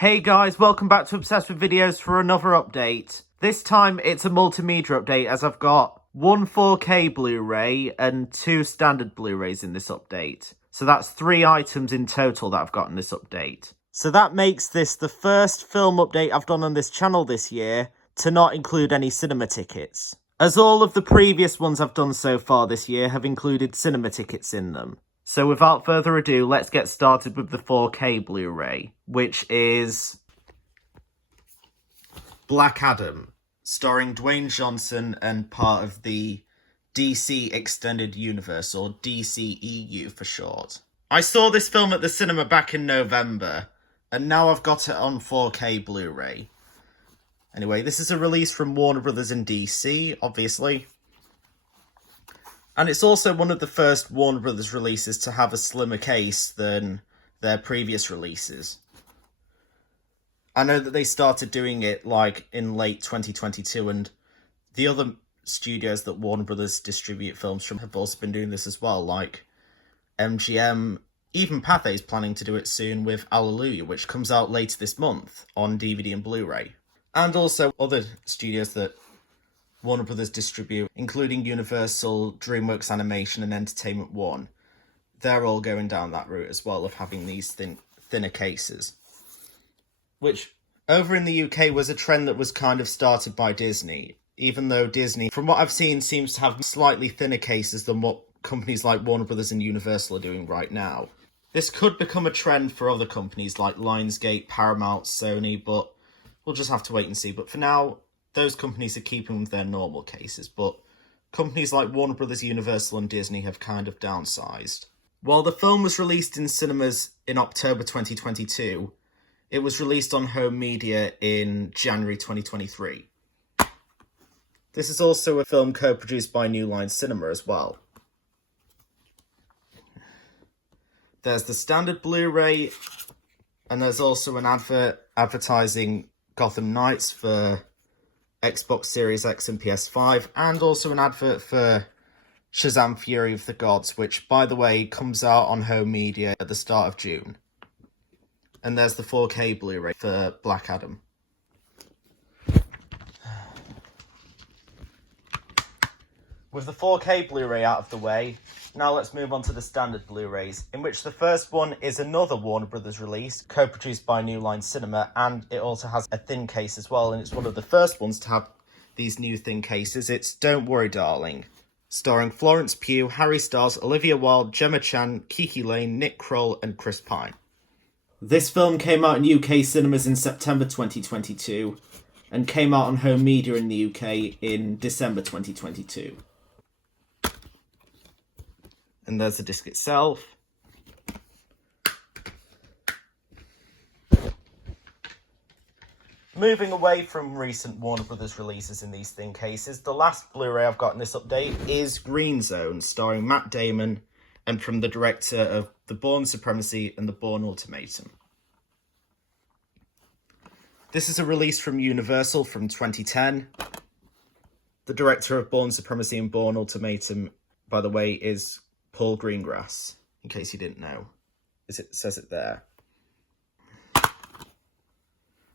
Hey guys, welcome back to Obsessed with Videos for another update. This time it's a multimedia update as I've got one 4K Blu-ray and two standard Blu-rays in this update. So that's 3 items in total that I've got in this update. So that makes this the first film update I've done on this channel this year to not include any cinema tickets, as all of the previous ones I've done so far this year have included cinema tickets in them. So without further ado, let's get started with the 4K Blu-ray, which is Black Adam, starring Dwayne Johnson and part of the DC Extended Universe, or DCEU for short. I saw this film at the cinema back in November, and now I've got it on 4K Blu-ray. Anyway, this is a release from Warner Brothers in DC, obviously. And it's also one of the first Warner Brothers releases to have a slimmer case than their previous releases. I know that they started doing it like in late 2022, and the other studios that Warner Brothers distribute films from have also been doing this as well, like MGM. Even Pathé is planning to do it soon with Alleluia, which comes out later this month on DVD and Blu-ray. And also other studios that Warner Brothers distribute, including Universal, DreamWorks Animation and Entertainment One. They're all going down that route as well of having these thinner cases. Which, over in the UK, was a trend that was kind of started by Disney. Even though Disney, from what I've seen, seems to have slightly thinner cases than what companies like Warner Brothers and Universal are doing right now. This could become a trend for other companies like Lionsgate, Paramount, Sony, but we'll just have to wait and see. But for now, those companies are keeping with their normal cases, but companies like Warner Brothers, Universal and Disney have kind of downsized. While the film was released in cinemas in October 2022, it was released on home media in January 2023. This is also a film co-produced by New Line Cinema as well. There's the standard Blu-ray, and there's also an advert advertising Gotham Knights for Xbox Series X and PS5, and also an advert for Shazam! Fury of the Gods, which, by the way, comes out on home media at the start of June. And there's the 4K Blu-ray for Black Adam. With the 4K Blu-ray out of the way, now let's move on to the standard Blu-rays, in which the first one is another Warner Brothers release, co-produced by New Line Cinema, and it also has a thin case as well, and it's one of the first ones to have these new thin cases. It's Don't Worry Darling, starring Florence Pugh, Harry Styles, Olivia Wilde, Gemma Chan, Kiki Lane, Nick Kroll and Chris Pine. This film came out in UK cinemas in September 2022, and came out on home media in the UK in December 2022. And there's the disc itself. Moving away from recent Warner Brothers releases in these thin cases, the last Blu-ray I've got in this update is Green Zone, starring Matt Damon, and from the director of The Bourne Supremacy and The Bourne Ultimatum. This is a release from Universal from 2010. The director of Bourne Supremacy and Bourne Ultimatum, by the way, is Paul Greengrass, in case you didn't know. It says it there.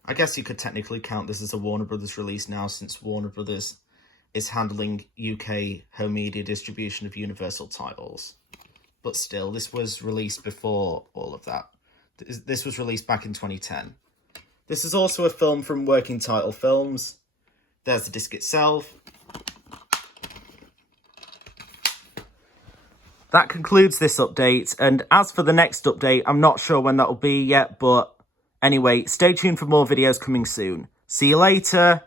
I guess you could technically count this as a Warner Brothers release now, since Warner Brothers is handling UK home media distribution of Universal titles. But still, this was released before all of that. This was released back in 2010. This is also a film from Working Title Films. There's the disc itself. That concludes this update, and as for the next update, I'm not sure when that will be yet, but anyway, stay tuned for more videos coming soon. See you later!